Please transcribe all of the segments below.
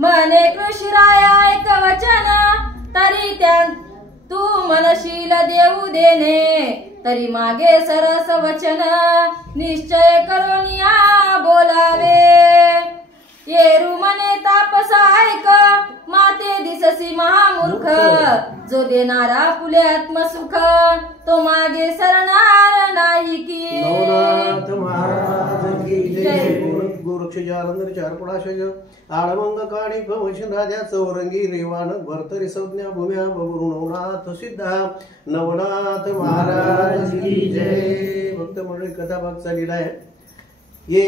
मने कृष्णराय ऐक वचन तरी त्या तू मनशील देऊ देणे तरी मागे सरस वचन निश्चय करून या बोलावे येरू मने तापस ऐक माते दिससी महामूर्ख जो देणारा फुले आत्मसुख तो मागे सरणार नाही की नवनाथ महाराज की जय गोरक्ष जालंधर चार पडाशज आळमंग काणी कवशन राजा चौरंगी रेवान भरतरी संज्ञा भूम्या बबरू नवनाथ सिद्धा नवनाथ महाराज की जय भक्त मंडळी कथा भाग चाललेला आहे ये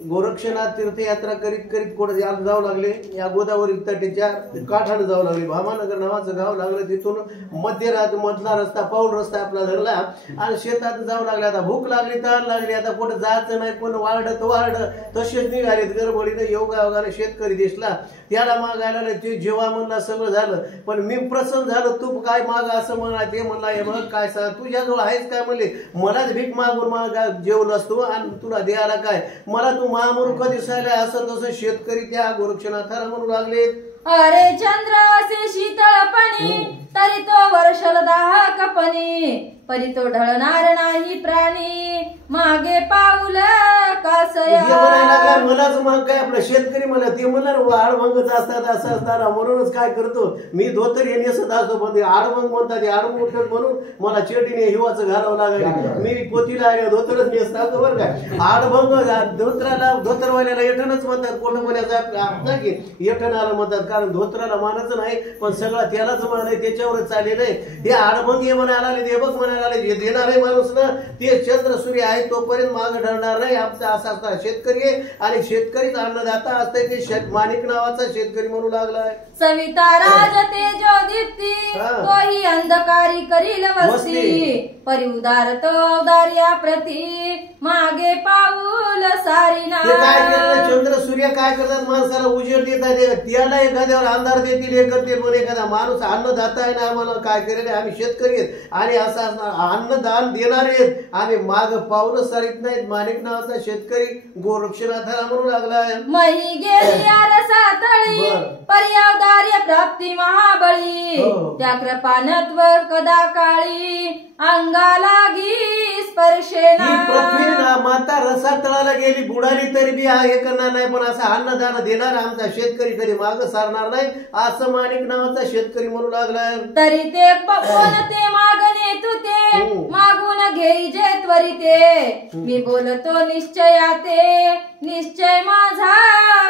गोरक्षनाथ तीर्थयात्रा करीत करीत कोण जाऊ लागले या गोदावरी तटीच्या काठाने जाऊ लागले भामानगर नावाचं गाव लागलं तिथून मधला रस्ता पाऊल रस्ता आपला धरला आणि शेतात जाऊ लागले आता भूक लागली तहान लागली आता कुठं जायचं नाही पण वाढत तसेच निघालेत गडबडीने योगायोगाने शेतकरी दिसला त्याला मागायला ते जेव्हा म्हणला सगळं झालं पण मी प्रसन्न झालो तू काय माग असं म्हणा ते म्हणला हे मग काय सांग तुझ्याजवळ आहेच काय म्हणले मलाच भीक मागून जेवलो असतो आणि तुला द्यायला काय मला तू महामूर्ख दिसायला असं तसं शेतकरी त्या गोरक्षनाथाला म्हणू लागले अरे चंद्र असे शीतळपणी तरी तो वर्षल दाहकपणी परी तो ढळणार नाही प्राणी मागे पाऊल मलाच मग काय आपलं शेतकरी मला ते म्हणणार आडभंगच असतात असं असताना म्हणूनच काय करतो मी धोतर हे नेसत असतो पण ते आडभंग म्हणतात ते आडभंग म्हणून मला चेटीने हिवाचं घालावं लागेल मी पोतीला धोतरच नेसत असतो बरं काय आडभंग धोतरवाल्याला येठणच म्हणतात कोण म्हणायचं की येठणाला म्हणतात कारण धोत्राला मानायचं नाही पण सगळं त्यालाच मान आहे त्याच्यावरच चाललेलं आहे हे आडभंग हे म्हणायला आले हे बघ म्हणायला आले देणारे माणूस ना ते चंद्र सूर्य आहे तोपर्यंत माग ढळणार नाही आमचा असा असता शेतकरी आहे आणि शेतकरीच अन्नदाता असते ते माणिक नावाचा शेतकरी म्हणू लागलाय सविता राज तेजोदीप्ती तोही अंधकारी करील वस्ती परी उदार तो औदार्या प्रती मागे पाऊल सारीना काय करतात चंद्र सूर्य काय करतात माणसाला उजेड देतात त्याला एखाद्यावर अंधार देतील हे करतील पण एखादा माणूस अन्नदाता आहे ना आम्हाला काय करेल आम्ही शेतकरी आहेत आणि असं असणार अन्नदान देणारे आहेत आणि माग पाऊल सारीत नाहीत माणिक नावाचा शेतकरी गोरक्षनाथाला म्हणू लागलाय मही गेली आरसातळी पर्यावदार्य प्राप्ती महाबळी त्या कृपानत्व कदा काळी अंगालागी स्पर्शेना पृथ्वी माता रसातळाला गेली बुडाली तरी बी हा हे करणार नाही पण असं अन्नदान देणार आमचा शेतकरी कधी माग सारणार नाही असं माणिक नावाचा शेतकरी म्हणू लागलाय तरी ते कोणते मागणे तू ते मागून घेई जे त्वरिते मी बोलतो निश्चयाते निश्चय माझा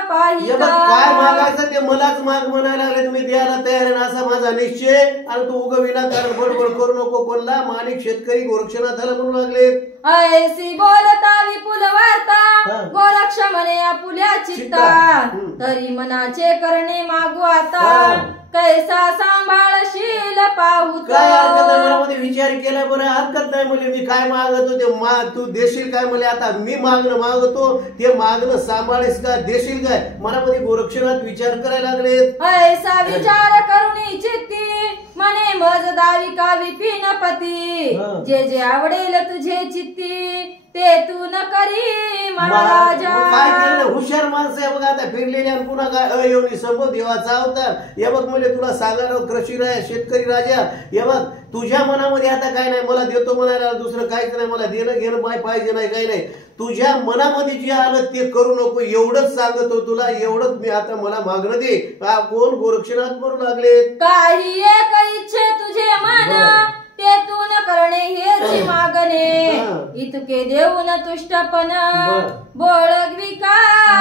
पाहिला काय मागायचं ते मलाच माग म्हणायला लागले तुम्ही द्यायला तयार आहे असा माझा निश्चय आणि तू उगविला कारण बडबड करू नको कोणला माणिक शेतकरी गोरक्षनाथाला म्हणू लागले ऐसी बोलता विपुल वार्ता गोरक्ष म्हणे आपुल्या चित्ता तरी मनाचे करणे मागू आता कैसा सांभाळशील पाहू काय हरकत नाही मनामध्ये विचार केला बरं हरकत नाही म्हणजे मी काय मागतो ते तू देशील काय म्हणजे आता मी मागणं मागतो ते मागणं सांभाळीस का देशील काय मनामध्ये गोरक्षनाथ विचार करायला लागले ऐसा विचार करून चित्ती म्हणे मज दावी का विपिन पती जे जे आवडेल तुझे चित्ती ते तू न करी महाराजा काय केलं हुशार माणसं आहे बघा आता फिरलेल्या पुन्हा काय अयोनी सबोध देवाचा अवतार हे बघ म्हणजे तुला सांगायला कृषी राजा शेतकरी राजा हे बघ तुझ्या मनामध्ये आता काय नाही मला देतो म्हणायला दुसरं काहीच नाही मला देणं घेणं पाहिजे नाही काही नाही तुझ्या मनामध्ये जे आलं ते करू नको एवढंच सांगतो तुला एवढंच मी आता मला मागणं दे कोण गोरक्षनाथ म्हणू लागले काही एक इच्छे तुझे मन ते तू न करणे हेची मागणे इतके देऊन तुष्टपण बोळगवी का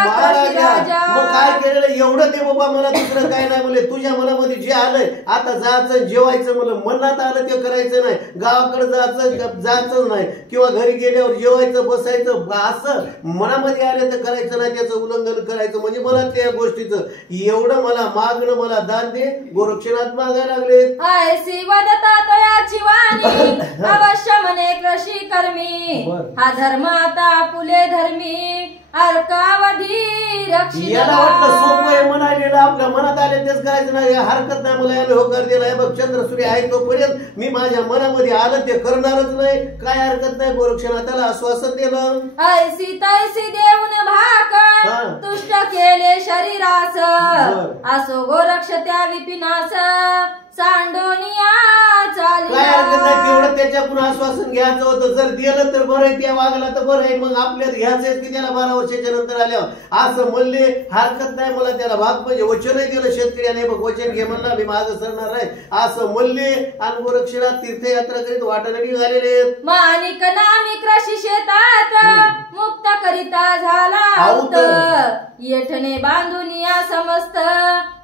राजा मग काय केलेलं एवढं दे बाबा मला दुसरं काय नाही बोले तुझ्या मनामध्ये जे आलंय आता जायचं जेवायचं मला मनात आलं ते करायचं नाही गावाकडे जायचं नाही किंवा घरी गेल्यावर जेवायचं बसायचं असं मनामध्ये आलं तर करायचं नाही त्याचं उल्लंघन करायचं म्हणजे मला त्या गोष्टीचं एवढं मला मागणं मला दान दे गोरक्षनाथ मागायला लागले ऐसी वदता तयाची अवश्य म्हणे कृषी कर्मी हा धर्म आता पुले धर्मी अर्कावधी याला वाटलं सोपं आहे म्हणायला आपल्या मनात आले तेच करायचं नाही हरकत नाही मला याने होकार दिला बघ चंद्र सूर्य आहे तोपर्यंत मी माझ्या मनामध्ये आलं ते करणारच नाही काय हरकत नाही गोरक्षनाथाला आश्वासन दिलं ऐसी तैसी देऊन भाकण तुष्ट केले शरीरास असो गोरक्ष त्या विपिनास सांडोनिया काय हरकत नाही, तेवढं त्याच्याकडून आश्वासन घ्यायचं होतं. जर दिलं तर बरं आहे, त्या वागला तर बरं आहे, मग आपल्यात घ्यायचंय की त्याला 12 वर्षाच्या नंतर आल्यावर असं म्हणले हरकत नाही. मला त्याला भाग म्हणजे वचनही दिलं शेतकऱ्याने, बघ वचन घे म्हणला मी मागं सरणार आहे असं म्हणले. आणि गोरक्षनाथ तीर्थयात्रा करीत वाटेला निघालेले. माणिक नामी कृषी शेतात मुक्त करिता झाला आऊत येठने बांधून या समस्त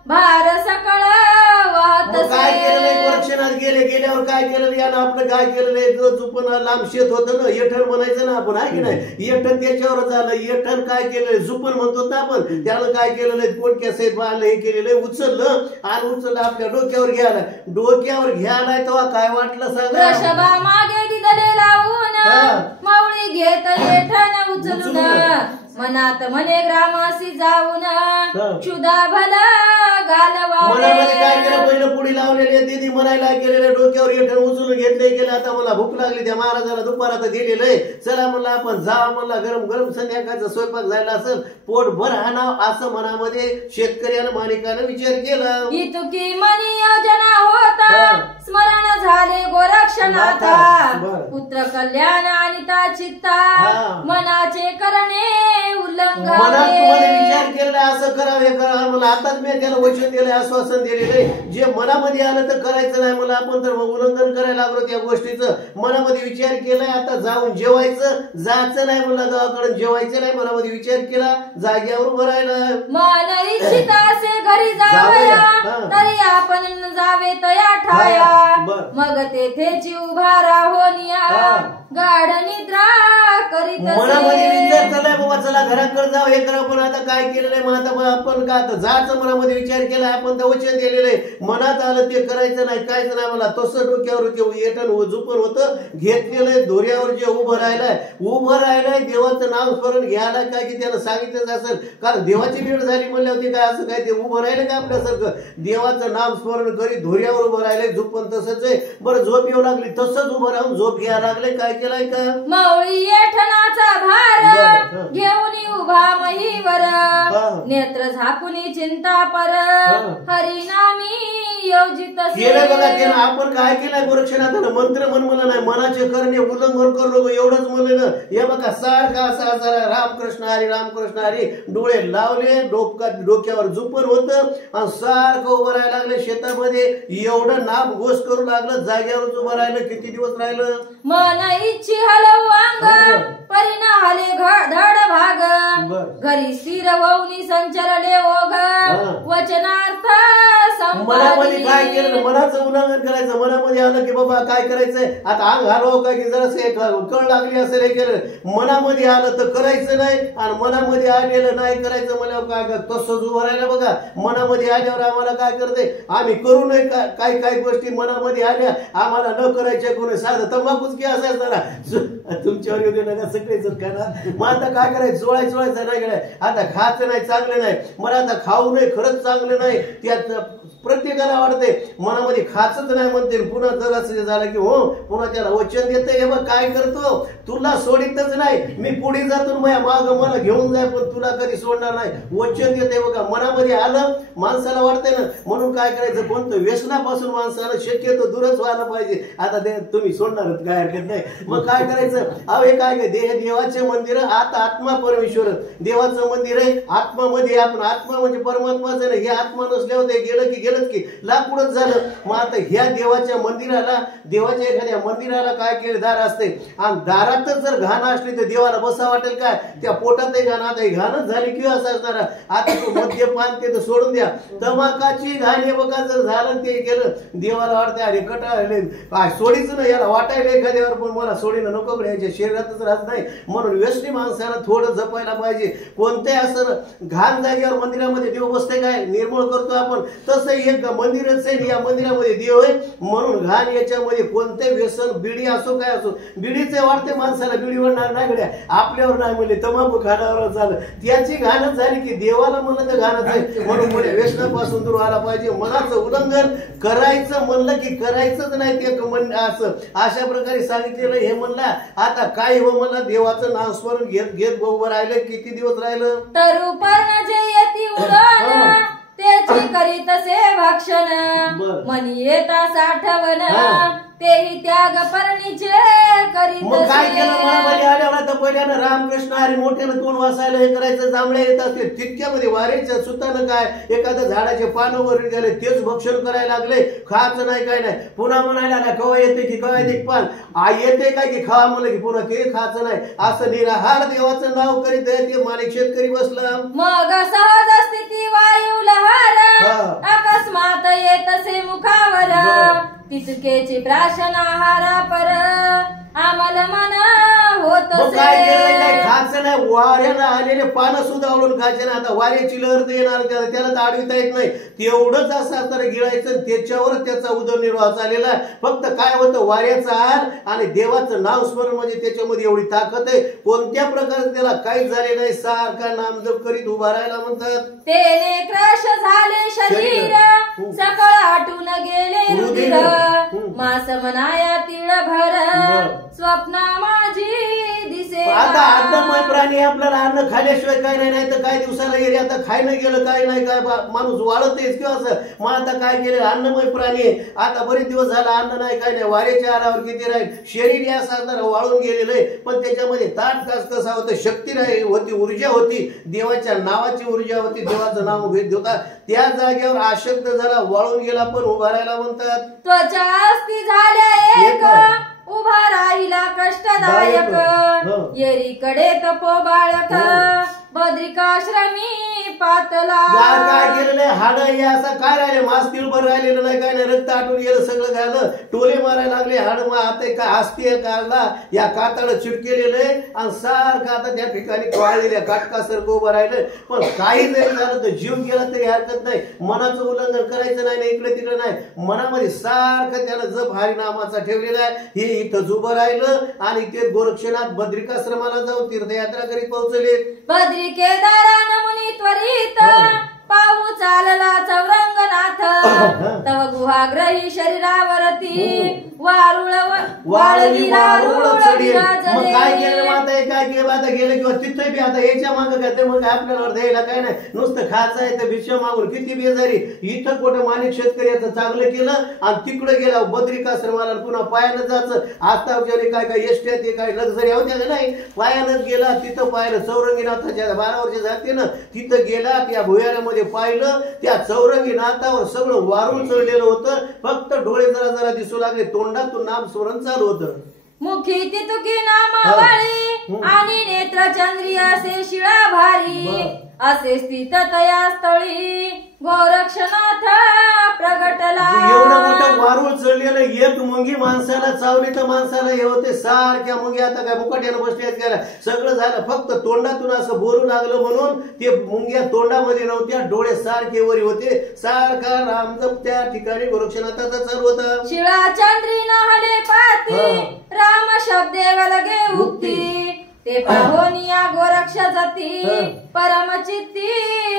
भार सकळ वाहत. काय केलेलं गोरक्षनाथ गेल्यावर काय केलेलं यानं आपलं काय केलेलं, जुपन लांब शेत होतं ना, येठण म्हणायचं ना आपण, आहे की नाही, येठण त्याच्यावर झालं. येठण काय केलेलं जुपन म्हणतो ना आपण, त्यानं काय केलेलं कोणत्या साहेब बांधलं हे केलेलं, उचललं आणि उचललं आपल्या डोक्यावर घ्यायला तेव्हा काय वाटलं सांगा. वृषभा मागे दिदले लावून माऊळी घेत येठण उचलून मनात म्हणे ग्रामासी जाऊन क्षुधा भला मनामध्ये काय केलं, पहिलं पुढे लावलेले दिदी म्हणायला गेलेले, डोक्यावर येठण उचलून घेतले गेले. आता मला भूक लागली, त्या महाराजाला दुपारात दिलेलं आहे, चला म्हणलं आपण जा म्हणला, गरम गरम संध्याकाळचा स्वयंपाक झाला असेल, पोट भर हाणाव असं मनामध्ये शेतकऱ्यानं माणिकानं विचार केला. इतुकी मनी योजना होता स्मरण झाले गोरक्षनाथा पुत्र कल्याण अनिता चित्ता मनाचे करणे उल्लंघन. मनात तुम्हाला विचार केला असं करावे करा मला, आताच मी त्याला वचन दिलंय, आश्वासन दिलेले, जे मनामध्ये आलं तर करायचं नाही मला, आपण तर उल्लंघन करायला लागलो त्या गोष्टीचं. मनामध्ये विचार केलाय, आता जाऊन जेवायचं, जायचं नाही मला गावाकडे, जेवायचं नाही, मनामध्ये विचार केला, जाग्यावर उभं राहिलं. मन इच्छित असे घरी जावया तरी आपण जावे तया ठाया मग तेथेची उभा राहोनिया गाढ निद्रा करीत. मनामध्ये विचार चाललाय बाबा चला घराकडे जाऊ हे करा, पण आता काय केलेलं आहे, मग आता आपण का आता जायचं मनामध्ये विचार केला, आपण तर वचन दिलेलं आहे, मनात आलं ते करायचं नाही, कायच नाही मला. तसं डोक्यावर येठण झुपण होतं घेतलेलं, दोऱ्यावर जे उभं राहिलंय देवाचं नाव स्मरण घ्यायला काय की त्यानं सांगितलंच असेल, कारण देवाची वेळ झाली म्हणले होते काय असं काय ते उभं राहिलं का आपल्यासारखं, देवाचं नाम स्मरण करीत धोऱ्यावर उभं राहिलंय, झुपण तसंच आहे. बरं झोप येऊ लागली, तसंच उभं राहून झोप घ्यायला लागले, काय केलाय का माऊळी येठणाचा भार घेऊन उभा महीवर नेत्र झाकुनी चिंता पर हरिनामी योजित केलं बघा. केलं आपण काय केलंय गोरक्षनाथानं, मंत्र म्हणलं नाही, मनाचे करणे उल्लंघन करू एवढंच म्हणलं. हे बघा सारखा असा रामकृष्ण हरी डोळे लावले, डोक्यावर झुपण होतं आणि सारखं उभं राहायला लागलं शेतामध्ये, एवढं नाम घोष करू लागलं, जाग्यावर उभं राहिलं. किती दिवस राहिलं, मन इच्छी हलवू अंग परिणा हले धड भाग घरी स्थिर होऊनी संचरले ओघ वचनार्थ मनामध्ये काय केलं, मनाचं उल्लंघन करायचं, मनामध्ये आलं की बाबा काय करायचंय, आता अंग हलव काय की जरासं कळ लागली असेल, हे केलं मनामध्ये आलं तर करायचं नाही, आणि मनामध्ये आलेलं नाही करायचं म्हणल्यावर काय तसंच उभं राहिलं. बघा मनामध्ये आल्यावर आम्हाला काय करते, आम्ही करू नये काही गोष्टी मनामध्ये आल्या आम्हाला न करायच्या, कोणी साधं तंबाखूच की असायचं ना तुमच्यावर येऊ दे नका सगळेच करा. मग आता काय करायचं, चोळायचं नाही काय, आता खायचं नाही चांगलं नाही, मला आता खाऊ नये खरंच चांगलं नाही, त्यात प्रत्येकाला वाटते मनामध्ये खाचच नाही म्हणते. पुन्हा जर असं झालं की हो पुन्हा त्याला वचन देते, हे बघ काय करतो तुला सोडितच नाही, मी पुढे जातो माग मला घेऊन जाय पण तुला कधी सोडणार नाही, वचन देते. बघा मनामध्ये आलं माणसाला वाटतंय ना, म्हणून काय करायचं, कोणतं व्यसनापासून माणसाला शक्यतो दूरच व्हायला पाहिजे. आता ते तुम्ही सोडणारच काय हरकत नाही, मग काय करायचं, अहो हे काय देवाचे मंदिर, आता आत्मा परमेश्वर देवाचं मंदिर आहे, आत्मामध्ये आपण, आत्मा म्हणजे परमात्माच आहे, हे आत्मा नसल्यावर ते गेलं की गेलंच की लाकूडच झालं. मग आता ह्या देवाच्या मंदिराला, देवाच्या एखाद्या मंदिराला काय केलं, दार असते, आणि दारातच जर घाण असली तर देवाला बसा वाटेल काय, त्या पोटातही घाण, आता घाणच झाली किंवा असं असणार. आता तो मद्यपान ते तर सोडून द्या, तमाकाची घाण हे बघा जर झालं ते केलं, देवाला वाटते अरे कटाळले काय सोडीच ना, याला वाटायला एखाद्यावर, पण मला सोडीनं नको याच्या शरीरातच राहत नाही. म्हणून व्यसनी माणसाला थोडं जपायला पाहिजे. कोणत्याही असं घाण जागेवर मंदिरामध्ये देव बसते काय, निर्मूळ करतो आपण, तसं एक मंदिरच आहे, या मंदिरामध्ये देव आहे म्हणून घाण याच्यामध्ये कोणते व्यसन बिडी असो काय असो, बिडीचे वाटते माणसाला बिडीवर नाही गड्या आपल्यावर नाही म्हणले तंबाखू खाण्यावर झालं त्याची घाणच झाली की देवाला म्हणलं तर घाणच आहे म्हणून पुढे व्यसनापासून दूर व्हायला पाहिजे. मनाचं उल्लंघन करायचं म्हणलं की करायचंच नाही ते असं अशा प्रकारे सांगितलेलं. हे म्हणला आता काय हो मला देवाचं नाव स्मरण घेत घेत उभं राहिलं किती दिवस राहिलं तरु पर्ण जे येती उरण त्याची करीत से भक्षण मनी येता साठवण तेही त्याग पर्णीचे करीत. मग काय केलं मनामध्ये आल्यावर तर पहिल्यानं रामकृष्ण हरी मोठ्यानं तोंड वाचायला हे करायचं जांभळ्या येत असते तितक्यामध्ये वारेच्या सुतानं काय एखाद्या झाडाचे पानं वर गेले तेच भक्षण करायला लागले खायचं नाही काय नाही. पुन्हा म्हणायला लागला कवा येते की कवा येते पान येते काय की खावा म्हणलं की पुन्हा ते खायचं नाही असं निराहार देवाचं नाव करीत ते माणिक शेतकरी बसला. मग सहज स्थिती वायू लहार अकस्मात येतसे मुखावर तितकेची प्राशन आहारा पर आमल मन होत काय केलं काय खायचं नाही वाऱ्यानं आलेले पानं सुद्धा आवडून खायचे नाही. आता वाऱ्याची लहर येणार त्याला तर आडविता येत नाही तेवढंच असं तर गिळायचं त्याच्यावर त्याचा उदरनिर्वाह चाललेला. फक्त काय होतं वाऱ्याचा आहार आणि देवाचं नाव स्मरण म्हणजे त्याच्यामध्ये एवढी ताकद आहे कोणत्या प्रकारे त्याला काही झाले नाही सारखा नामजप करीत उभा राहायला म्हणतात. तेने क्रश झाले शरीर सकळ आटून गेले रुधिर मास मनाया तिळ भर स्वप्ना माझी दिसे. आता अन्नमय प्राणी आपल्याला अन्न खाल्याशिवाय काय नाही तर काय दिवसाला गेले आता खायला गेलं काय नाही काय माणूस वाढतच किंवा असं. मग आता काय केलं अन्नमय प्राणी आता बरेच दिवस झाला अन्न नाही काय नाही वाऱ्याच्या आरावर किती राहील शरीर या साधारण वाळून गेलेलं आहे पण त्याच्यामध्ये ताट कसा होतं शक्ती राही होती ऊर्जा होती देवाच्या नावाची ऊर्जा होती देवाचं नाव भेट होता त्या जागेवर आशक्त झाला वाळून गेला पण उभा राहायला म्हणतात. त्वचा अस्ती झाल्या एक उभा राहिला कष्टदायक येरीकडे तपो बाळक बद्रिकाश्रमी पातला. काय केलेलं हाड हे असं काय राहिले मास तिळभर राहिलेलं नाही काय नाही रक्त आटून गेलं सगळं झालं टोले मारायला लागले हाड आता काय हस्ती काढला या कातड चिटकेलेलं आहे आणि सारखं आता त्या ठिकाणी कळलेल्या काटकासारखं उभं राहिलं. पण काही जरी झालं तर जीव गेला तरी हरकत नाही मनाचं उल्लंघन करायचं नाही इकडे तिकडे नाही मनामध्ये सारखं त्याला जप हरिनामाचा ठेवलेला आहे. हे इथंच उभं राहिलं आणि ते गोरक्षनाथ बद्रिकाश्रमाला जाऊन तीर्थयात्रा करीत पोहोचले. केदारान मुनी त्वरित पाहू चालला चौरंगनाथ तव गुहाग्रही शरीरावरती वारुळ काय केलं माता काय केलं आता गेलं किंवा तिथे बी आता याच्या मागं काय मग आपल्याला द्यायला काय नाही नुसतं खायचं आहे तर भिक्षा मागून किती बेजारी. इथं कुठं माणिक शेतकऱ्याचं चांगलं केलं आणि तिकडे गेला बद्रिकाश्रमाला पुन्हा पायानं जायचं. आता काय काय एसट्या ते काय लक्झरी होत्या नाही पायानंच गेला तिथं पाहिलं चौरंगीनाथाच्या 12 वर्ष जाते ना तिथं गेला त्या भुयारामध्ये पाहिलं त्या चौरंगीनाथावर सगळं वारून चढलेलं होतं फक्त डोळे जरा जरा दिसू लागले तोंडातून नाम स्मरण चालू होतं. मुखी तितुकी नामावळी आणि नेत्रचंद्री असे शिळा भारी असे स्थित तया स्थळी गोरक्षनाथ प्रगटला. एवढं मोठं वारूळ चढलेलं एक मुंगी माणसाला चावली तर माणसाला हे होते सारख्या मुंगी आता काय मुकाट्यानं बसल्याच गेला सगळं झालं फक्त तोंडातून असं बोलू लागलं म्हणून ते मुंग्या तोंडामध्ये नव्हत्या डोळे सारखे वरी होते सारखा रामजप त्या ठिकाणी गोरक्षनाथाचा चालू होता. शिळा चंद्री नहले पाती राम शब्दे वलगे उक्ती ते पाहोनिया गोरक्ष जाती परमचित्ती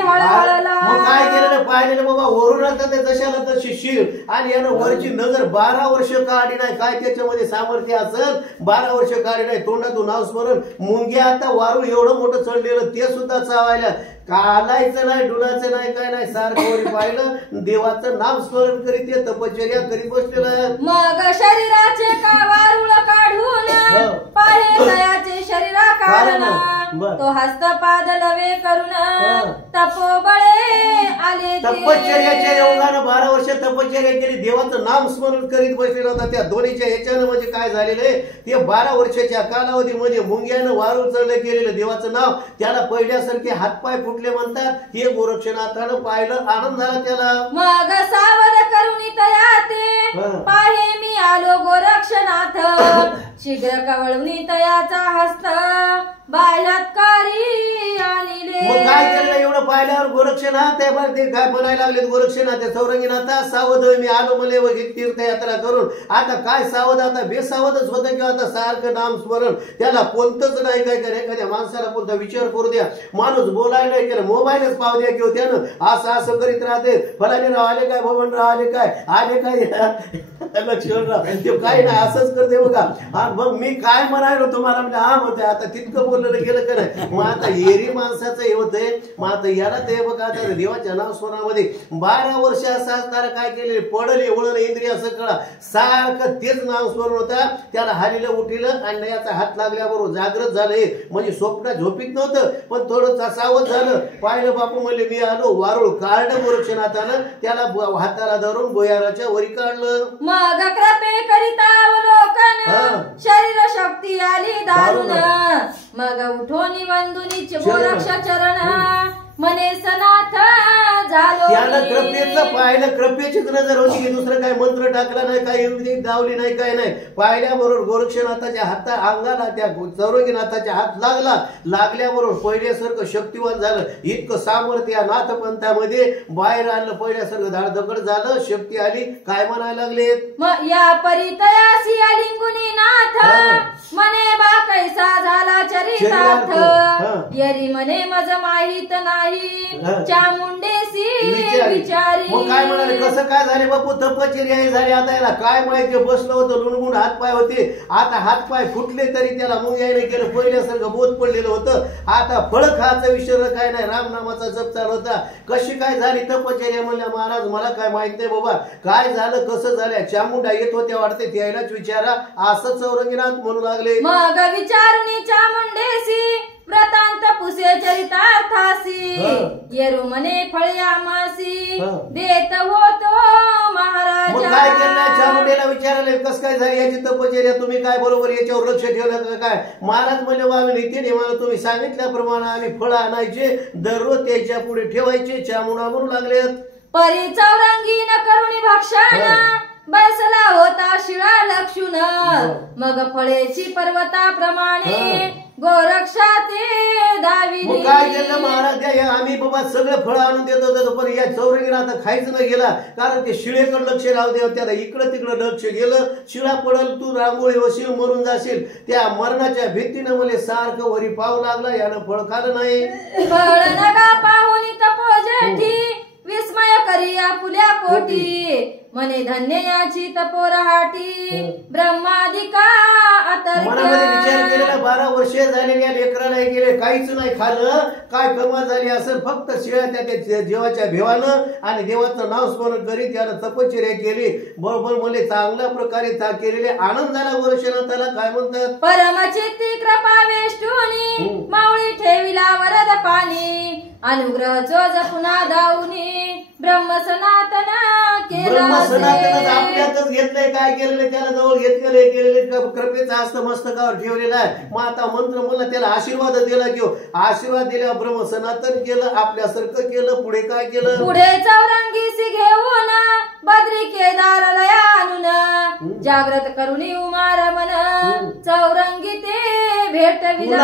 हळहळला. मग काय केलेलं पाहिलेलं बाबा वरून आता ते जशाला तशी शिर आणि यानं वरची नजर 12 वर्ष काढी नाही काय त्याच्यामध्ये सामर्थ्य असं 12 वर्ष काढी नाही तोंडातून नाव स्मरण मुंग्या आता वारू एवढं मोठं चढलेलं ते सुद्धा चावायला कालायचं नाही डुलाचं नाही काय नाही सारखं वरी पाहिलं देवाचं नाव स्मरण करीत तपश्चर्या करीत बसलेलं. मग शरीराचे का वारुळ काढून पाहे दयाचे शरीरा काढून तो हस्तपाद लवे करून तपोबळे आले. तपश्चर्याच्या योगानं 12 वर्ष तपश्चर्या केली देवाचं नाम स्मरण करीत बसलेला होता. त्या दोन्हीच्या याच्यानं म्हणजे काय झालेलं आहे ते 12 वर्षाच्या कालावधीमध्ये मुंग्यानं वारुळ चढलं केलेलं देवाचं नाव त्याला पहिल्यासारखे हातपाय फुटले म्हणतात. हे गोरक्षनाथानं पाहिलं आनंद झाला त्याला. मग सावध करून तयाते पाहे मी आलो गोरक्षनाथ शीघ्र कवळवणी तयाचा हस्त बाह्यात्कारी आणिले. मग काय केलं एवढं पाहिल्यावर गोरक्षनाथ ते काय म्हणायला लागले गोरक्षनाथ त्या चौरंगीनाथा सावध मी आलो मले वगैरे तीर्थयात्रा करून. आता काय सावध आता बेसावधच होतं किंवा आता सारखं नाम स्मरण त्याला कोणतंच नाही. काय करे एखाद्या माणसाला कोणता विचार करू द्या माणूस बोलायला नाही केलं मोबाईलच पाहू द्या किंवा त्यानं असं असं करीत राहते फलाने राव आले काय भवनराव आले काय लक्ष्मणराव ते काही नाही असंच करते बघा. मग मी काय म्हणायलो तुम्हाला म्हणजे हा म्हणते आता तितकं बोललं गेलं का नाही. मग आता एरी माणसाचं हे होतंय. मग आता याला ते बघा आता देवाच्या नाव स्वरामध्ये 12 वर्ष असा असताना काय केले पडले वळण इंद्रिय सकळा सारखं तेच नाव स्मरण होता. त्याला हालीलं उठिलं आणि याचा हात लागल्याबरोबर जागृत झाले म्हणजे स्वप्न झोपीत नव्हतं पण थोडं सावध झालं. पाहिलं बापू म्हणले मी आलो वारुळ काढलं गोरक्षनाथानं त्याला हाताला धरून गोयाराच्या वरी काढलं. मग कृपे करिता अवलोकन शरीर शक्ती आली दारुण. मग उठोनी वंदुनी गोरक्ष चरण मने सनाथ झालो. त्यानं कृपेचं पाहिलं कृपेचीच नजर होती की दुसरं काय मंत्र टाकला नाही काय युक्ती दावली नाही काय नाही. पाहिल्याबरोबर गोरक्षनाथाच्या हाता अंगाला त्या चौरंगीनाथाच्या हात लागल्याबरोबर पहिल्यासारखं शक्तिवान झालं. इतकं सामर्थ्य या नाथपंथामध्ये बाहेर आलं पहिल्यासारखं धाडधकड झालं शक्ती आली. काय म्हणायला लागले या परितयासी अलिंगुनी नाथ मने बा कैसा झाला चरितार्थ. येरी मने मज माहित नाही चामुंडेसी विचारी. मग काय म्हणाले कसं काय झाले बापू तपश्चर्या झाली. आता याला काय माहिती बसलं होतं लुणगुण हातपाय होते आता हातपाय फुटले तरी त्याला मुंग यायला केलं पहिल्यासारखं बोध पडलेलं होतं. आता फळ खायचं विसरलं काय नाही रामनामाचा जप चालू होता. कशी काय झाली तपश्चर्या म्हणल्या महाराज मला काय माहित नाही बाबा काय झालं कसं झालं. चामुंडा येत होत्या वाटते त्यालाच विचारा असं चौरंगीनाथ म्हणू लागले. मग विचारुनी चामुंडेसी व्रतांत पुसे चरितार्थासी येरू मने फळयामासी देत होतो महाराजा. काय केलं चामुंडेला विचारले कस काय झाली याची तपश्चर्या तुम्ही काय बरोबर याच्यावर लक्ष ठेवलं का काय. महाराज म्हणले आम्ही नीतीने मला तुम्ही सांगितल्याप्रमाणे आम्ही फळ आणायचे दररोज त्याच्या पुढे ठेवायचे. चामुंडा म्हणू लागले परी चौरंगी न करुणी भक्षण बसला होता शिळा लक्षुण. मग फळेची पर्वताप्रमाणे गोरक्षाते दाविले. काय केलं महाराज आम्ही बाबा सगळं फळ आणून देत होतो पण या चौरंगीनाथ खायचं नाही गेला कारण ते शिळेकडे लक्ष लावते त्याला इकडं तिकडं लक्ष गेलं. शिळा पडल तू रांगोळी वशील मरून जाशील. त्या मरणाच्या भीतीनं मला सारखं वरी पाव लागला यानं फळ खाल्लं नाही. फळ नगा पाहुनी तपोजेठी विस्मय करिया फुल्या पोटी मने धन्य याची तपोरहाटी ब्रह्मादिका मनामध्ये विचार केलेला 12 वर्ष झालेल्या लेकराला गेले काहीच नाही खाल्लं. काय कमाल झाली असेल फक्त शिळ्या त्या देवाच्या भेवानं आणि देवाचं नाव स्मरण करीत यानं तपश्चर्या केली. बरोबर मला चांगल्या प्रकारे केलेले आनंद झाला. गोरक्षनाथाला काय म्हणतात परमचित्ती कृपा वेष्टुनी मावळी ठेविला वरद पाणी अनुग्रह चोज पुन्हा दाऊनी ब्रह्म सनातन केला. सनातनच आपल्यातच घेतलंय काय केलेलं त्याला जवळ घेतलेलं केलेले कृपेचा हस्त मस्तकावर ठेवलेला आहे. मग आता मंत्र म्हणला त्याला आशीर्वाद दिला किंवा आशीर्वाद दिला ब्रह्म सनातन केलं आपल्यासारखं केलं. पुढे काय केलं पुढे चौरंगीसी घेऊन बद्री केदार लया आणून जागृत करुणी उमारमन चौरंगी ते भेटविला.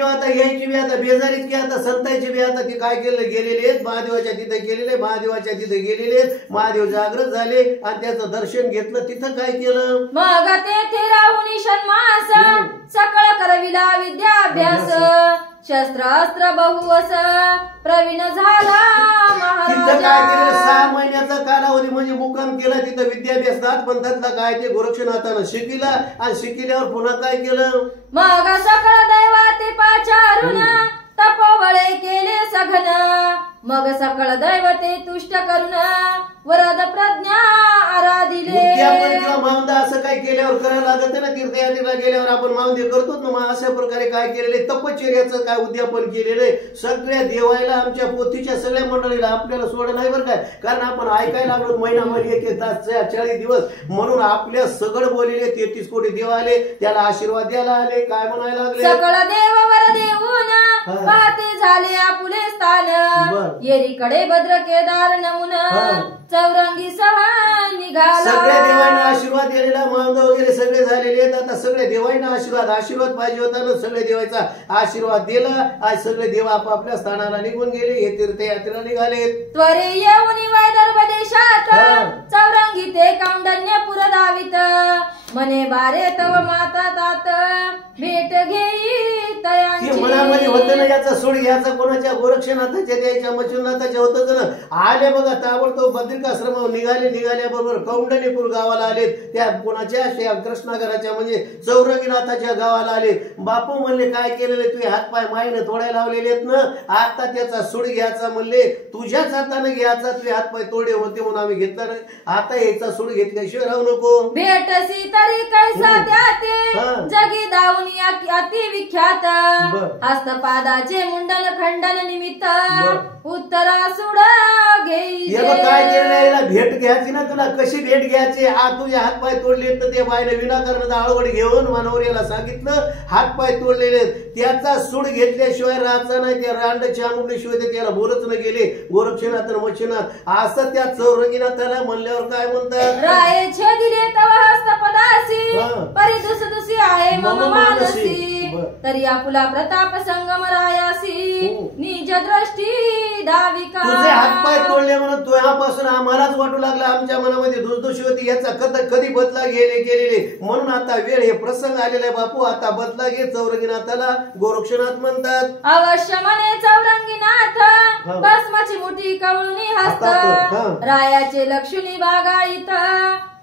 आता यायची बी आता बेजारीच की आता संतांची बी आता ती काय केलं गेलेले आहेत महादेवाच्या तिथे गेलेले महादेवाच्या तिथे गेलेले महादेव जागृत झाले आणि त्याचं दर्शन घेतलं. तिथं काय केलं मग तेथे राहुनी षण्मास सकळ करविला विद्याभ्यास शस्त्र अस्त्र बहुवस प्रवीण झाला तिथं काय केलं 6 महिन्याचा कालावधी म्हणजे मुक्काम केला. तिथं विद्याभ्यास नाथपंथातला काय ते गोरक्षनाथानं शिकिला आणि शिकिल्यावर पुन्हा काय केलं मग सकळ दैवाते पाचारून तपोबळे केले सघन. मग सकळ दैवते तुष्ट करून वरद प्रज्ञा आराधिले. उद्यापन किंवा मावंदा असं काय केल्यावर करायला लागत ना तीर्थयात्रेला गेल्यावर आपण मावंदे करतो ना. मग अशा प्रकारे काय केलेले तपश्चर्याचं काय उद्यापन केलेले सगळ्या देवायला आमच्या पोथीच्या सगळ्या मंडळीला आपल्याला सोडलं नाही बरं काय कारण आपण ऐकायला लागलो महिनाभर 1 तास 40 दिवस म्हणून आपल्या सगळं बोललेले 33 कोटी देव आले त्याला आशीर्वाद द्यायला आले. काय म्हणायला लागले सकळ देव वर देऊन पाहते झाले आपुले स्थान येरीकडे भद्र केदार नमुन चौरंगी सह निघाला. सगळ्या देवांना आशीर्वाद दिलेला, मांद वगैरे सगळे झालेले आहेत. आता सगळे देवांना आशीर्वाद पाहिजे होता ना, सगळे देवाचा आशीर्वाद दिला. आज सगळे देव आपापल्या स्थानाला निघून गेले, हे तीर्थयात्रेला निघाले. त्वरे येऊन वैदर्भ देशात चौरंगी ते कौंडण्यपुर दावित. मने बारे तव माता तात भेट घेई तयांची. मनामध्ये होतं ना, याचा सोड याचा कोणाच्या गोरक्षनाथाच्या द्यायच्या मच्छुनाथाच्या होतं ना. आले बघा ताबडतोब बद्रिकाश्रमावर निघाल्याबरोबर कौंडण्यपूर गावाला आले. त्या कोणाच्या कृष्णागराच्या म्हणजे चौरंगीनाथाच्या गावाला आले. बापू म्हणले काय केलेले, तुझे हातपाय माईने तोडायला लावलेले आहेत ना, आता त्याचा सूड घ्यायचा म्हणले. तुझ्याच हाताने घ्यायचा, तुझे हातपाय तोडे होते म्हणून आम्ही घेतला नाही. आता याचा सूड घेतल्याशिवाय राहू नको. भेटसी तरी कैसा त्याते जगी दाऊन अति विख्यात. हस्तपादाचे मुंडन खंडन निमित्त उत्तरा सुड घेई. काय केलं, भेट घ्यायची ना तुला, कशी भेट घ्यायची. तुझे हातपाय तोडले तर ते बाईने विनाकारण आळवड घेऊन मानवरीला सांगितलं हातपाय तोडलेले, त्याचा सूड घेतल्याशिवाय राहायचा नाही. त्या रांड चामुंडीशिवाय त्याला बोलच न गेले. गोरक्षनाथ मच्छनाथ असं त्या चौरंगीनाथाला म्हणल्यावर काय म्हणतात, राये छेदिले तव हस्तपदासी परी दुसदुसी आहे मम मानसी. तरी आपुला प्रताप संगम रायासी निज दृष्टी दाविका. तुझे हातपाय तोडले म्हणून तुझ्यापासून आम्हालाच वाटू लागला, आमच्या मनामध्ये दुसदुशी होती, याचा कधी बदला गेलेले. म्हणून आता वेळ हे प्रसंग आलेला आहे बापू, आता बदला घे. चौरंगीनाथाला गोरक्षनाथ म्हणतात. अवश्य म्हणे चौरंगीनाथ भस्माची मुठी कवळुनी हस्त. रायाचे लक्ष्मी बागायत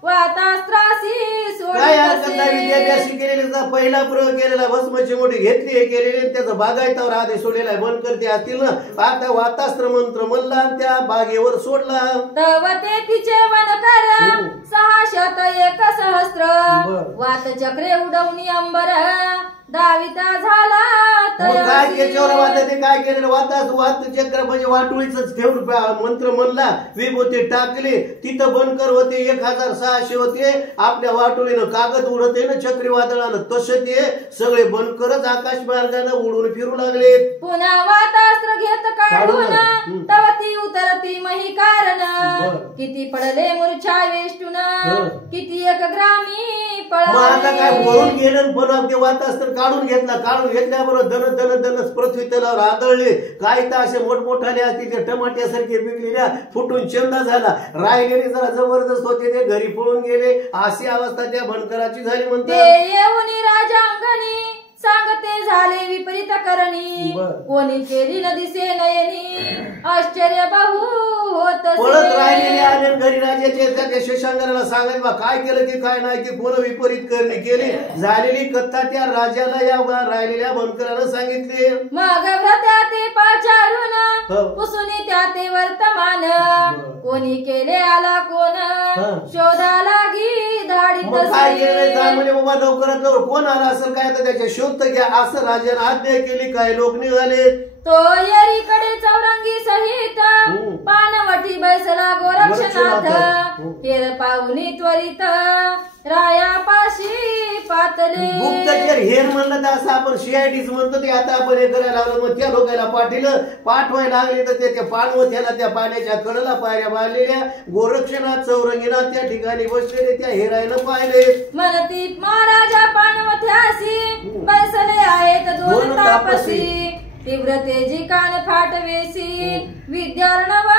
वातास्त्रासी काय हरकत नाही. विद्याभ्यासी केलेला पहिला प्रयोग केलेला, भस्माची मोठी घेतली, हे केलेले, त्याचा बागायतावर आदेश सोडलेला आहे. बंद करते असतील ना, आता वातास्त्र मंत्र म्हणला, त्या बागेवर सोडला. तव ते तिचे वनकर 601 सहस्त्र वात चक्रे उडवणी अंबर दाविता झाला. काय त्याच्यावर वाता ते काय केलेलं, वात चक्र म्हणजे वाटोळीच ठेवून मंत्र म्हणला, विभूती टाकले. तिथं बनकर होते 1600 होते. आपल्या वाटोळीनं कागद उडते ना चक्रीवादळानं, तसं ते सगळे बनकरच आकाश मार्गाने उडून फिरू लागले. पुन्हा वातास्त्र घेत काढून तव ती उतरती मही कारण. किती पडले मूर्छा वेष्टून किती एक ग्रामी आता काय पळून गेलं, पण ते वातास्त्र काढून घेतल्याबरोबर धन पृथ्वी तलावर आदळले. काय तर असे मोठमोठाले असतील ते टमाट्यासारखे पिकलेल्या फुटून चंदा झाला. राहिलेले जरा जबरदस्त होते, ते घरी पळून गेले. अशी अवस्था त्या बनकराची झाली म्हणते. येऊन राजा अंगणी सांगते झाले विपरीत करणी. कोणी केली न दिसे नयनी आश्चर्य बहु होत. पळत राहिलेले आले घरी राजाच्या शशांकराला सांगायला बा काय केलं की काय नाही, की कोण विपरीत करणी केली. झालेली कथा त्या राजाला या राहिलेल्या बनकरानं सांगितली. मग व्रत्या ते पाचारून पुसुनी त्या ते वर्तमान. कोणी केले आला कोण शोधा लागी धाडी. काय केलं म्हणजे बाबा लवकरात लवकर कोण आला असेल काय तर त्याच्या शोध घ्या असं राजाने आज्ञा केली. काय लोक निघाले. तो येरीकडे चौरंगी सहित पानवटी बैसला गोरक्षनाथ. फेर पाहुनी त्वरित रायापाशी पातले. गुप्तचर हेर म्हणलं तर असं आपण CIDच म्हणतो, ते आता आपण हे करायला लागलो. मग त्या लोकांना पाठवायला लागले तर ते पाणवत्याला त्या पाण्याच्या कडेला पायऱ्या बांधलेल्या गोरक्षनाथ चौरंगीनाथ त्या ठिकाणी बसलेले त्या हेरायनं पाहिले. म्हणती महाराजा पाणवथ्यासी बैसले आहेत दोन तापसी. तीव्र तेजी कान फाटवेसी विद्यार्णवा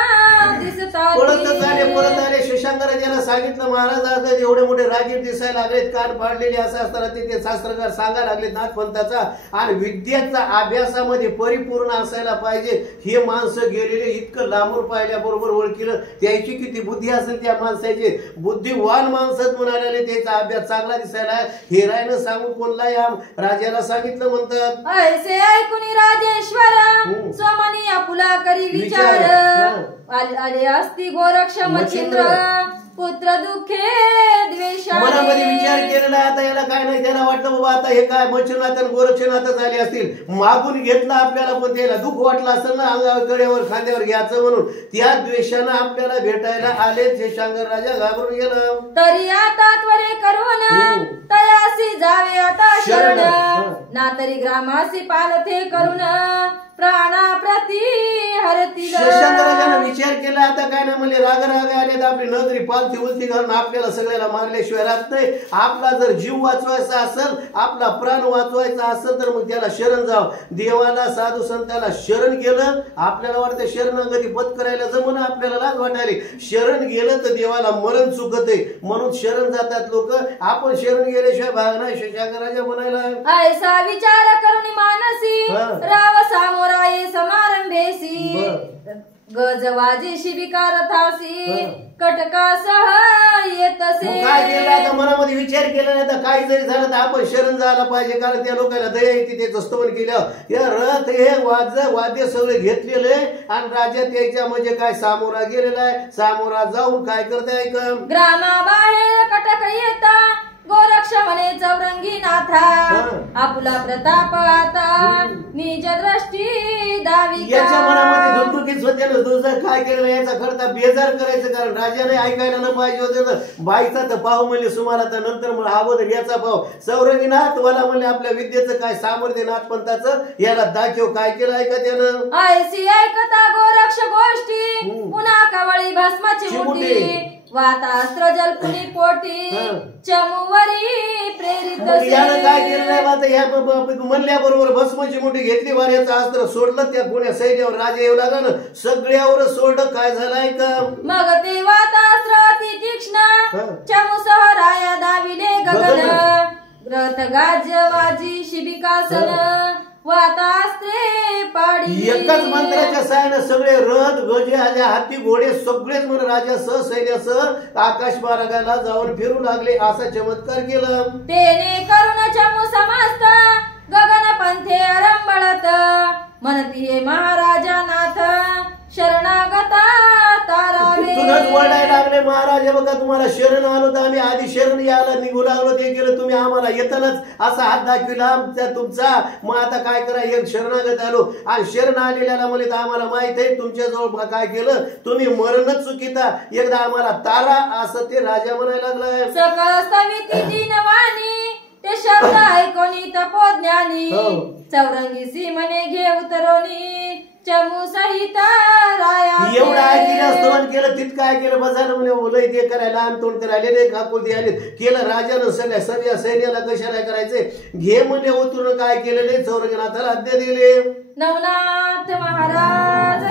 दिसतात. परत आले शशांकराजाला सांगितलं महाराज आज एवढे मोठे रागीर दिसायला लागलेत, कान फाडलेले असं असताना ते शास्त्रकार सांगायला लागले नाथपंथाचा आणि विद्याचा अभ्यासामध्ये परिपूर्ण असायला पाहिजे. हे माणसं गेलेले इतकं लांबून पाहिल्याबरोबर ओळखीलं त्याची किती बुद्धी असेल त्या माणसाची. बुद्धिवान माणसात म्हणाले त्याचा अभ्यास चांगला दिसायला. हेरायनं सांगून कोणला या राजाला सांगितलं म्हणतात. ऐसे ऐकून राजेश्वर स्वमनी आपुला करी विचार. आले असती गोरक्ष मच्छिंद्र पुत्र दुःखे द्वेषाने. मनामध्ये विचार केलेला आता याला काय नाही. त्याला वाटलं बाबा आता हे काय मच्छनाथ आणि गोरक्षनाथ झाले असतील. मागून घेतला आपल्याला पण त्याला दुःख वाटलं असेल ना, अंगावर कड्यावर खांद्यावर घ्यायचं म्हणून. त्या द्वेषानं आपल्याला भेटायला आले. शशांकर राजा घाबरून गेला. तरी आता त्वरे करून तयासी जावे आता शरण. ना तरी ग्रामासी पालथे करून प्राणाप्रती हरती. शशांकराजानं विचार केला केलं आता काय नाही म्हणले राग आले तर आपली नजरी पालथी उलथी घालून आपल्याला सगळ्याला मारल्याशिवाय राहत नाही. आपला जर जीव वाचवायचा असेल, आपला प्राण वाचवायचा असेल तर मग त्याला शरण जाव. देवाला साधू संताला शरण गेलं, आपल्याला वाटतं शरणागती पत्करायला जमून आपल्याला लाज वाटायली. शरण गेलं तर देवाला मरण चुकत आहे म्हणून शरण जातात लोक. आपण शरण गेल्याशिवाय भाग नाही. शशांकराजा म्हणायला ऐसा विचार करुणी मानसी राव सामोराये समारंभेसी गजवाजी शिबिकार थासी कटकासह येतसे. काय केलं आता मनामध्ये विचार केला नाही तर काही जरी झालं तर आपण शरण जायला पाहिजे. कारण त्या लोकांना दया येते त्याचं स्तवन केलं. या रथ हे वाद्य सगळे घेतलेले आणि राजा त्याच्या म्हणजे काय सामोरा गेलेला आहे. सामोरा जाऊन काय करताय का ग्रामाबाहेर कटक येता गोरक्ष म्हणे चौरंगी नाथा आपुला प्रताप आता निज दृष्टी दावी. याच्या मनामध्ये धुकधुकीत स्वतःला दुसरं काय केलं याचा करता बेजार करायचं. कारण राजाने ऐकायला न पाहिजे होते तर बाईचा तर पाव म्हणले सुमारा तर नंतर अगोदर याचा पाव चौरंगीनाथ मला म्हणले आपल्या विद्येचं काय सामर्थ्य नाथपंथाचं याला दाखव. काय केलं ऐका त्यानं ऐसी ऐकता गोरक्ष गोष्टी पुन्हा कवळी भस्माची मुठी वातास्त्र जलपुनी पोटी चमुवरी प्रेरित. यानं काय केलं नाही आता ह्या म्हणल्याबरोबर भस्माची मुठी घेतली वाऱ्याचं अस्त्र सोडलं. त्या पुण्या सैन्यावर राजा येऊ लागला ना सगळ्यावर सोडलं. काय झालंय का मग ते वातास्त्र अति तीक्ष्ण चमुसह राया दाविले गगन रथ गाजवाजी शिबिकासन वातास्त्रे पाडी. एकाच मंत्राच्या साहाय्याने सगळे रथ गजे हाती घोडे सगळेच म्हणून राजा सैन्यासह आकाश मार्गाला जाऊन फिरू लागले. असा चमत्कार केला. तेने करुण चमू समस्त गगन पंथे अरंबळत म्हणती हे महाराजा नाथ शरणागता तारावे. तुझंच वरडायला लागले महाराज बघा तुम्हाला शरण आलो तर आम्ही आधी शरण यायला निघू लागलो ते केलं तुम्ही आम्हाला येतानाच असा हात दाखविला तुमचा. मग आता काय करा एक शरणागत आलो आणि शरण आलेल्याला म्हणले तर आम्हाला माहित आहे तुमच्या जवळ काय केलं तुम्ही मरणच चुकीता एकदा आम्हाला तारा असं ते राजा म्हणायला लागलाय. सकळ स्तविती दीनवाणी ते शब्द ऐकोनी तपोज्ञानी चौरंगी सी म्हणे घे उतरोनी चमू सहित राया. एवढं ऐकलं स्तवन केलं तिथं काय केलं बजायला म्हणजे ओलय ते करायला आणि तोंड करायला रे काकुल आले केलं. राजानं सगळ्या सैन्याला कशाला करायचे घे म्हणजे उतरून काय केलेले चौरंगीनाथाला आज्ञा दिले. नवनाथ महाराज.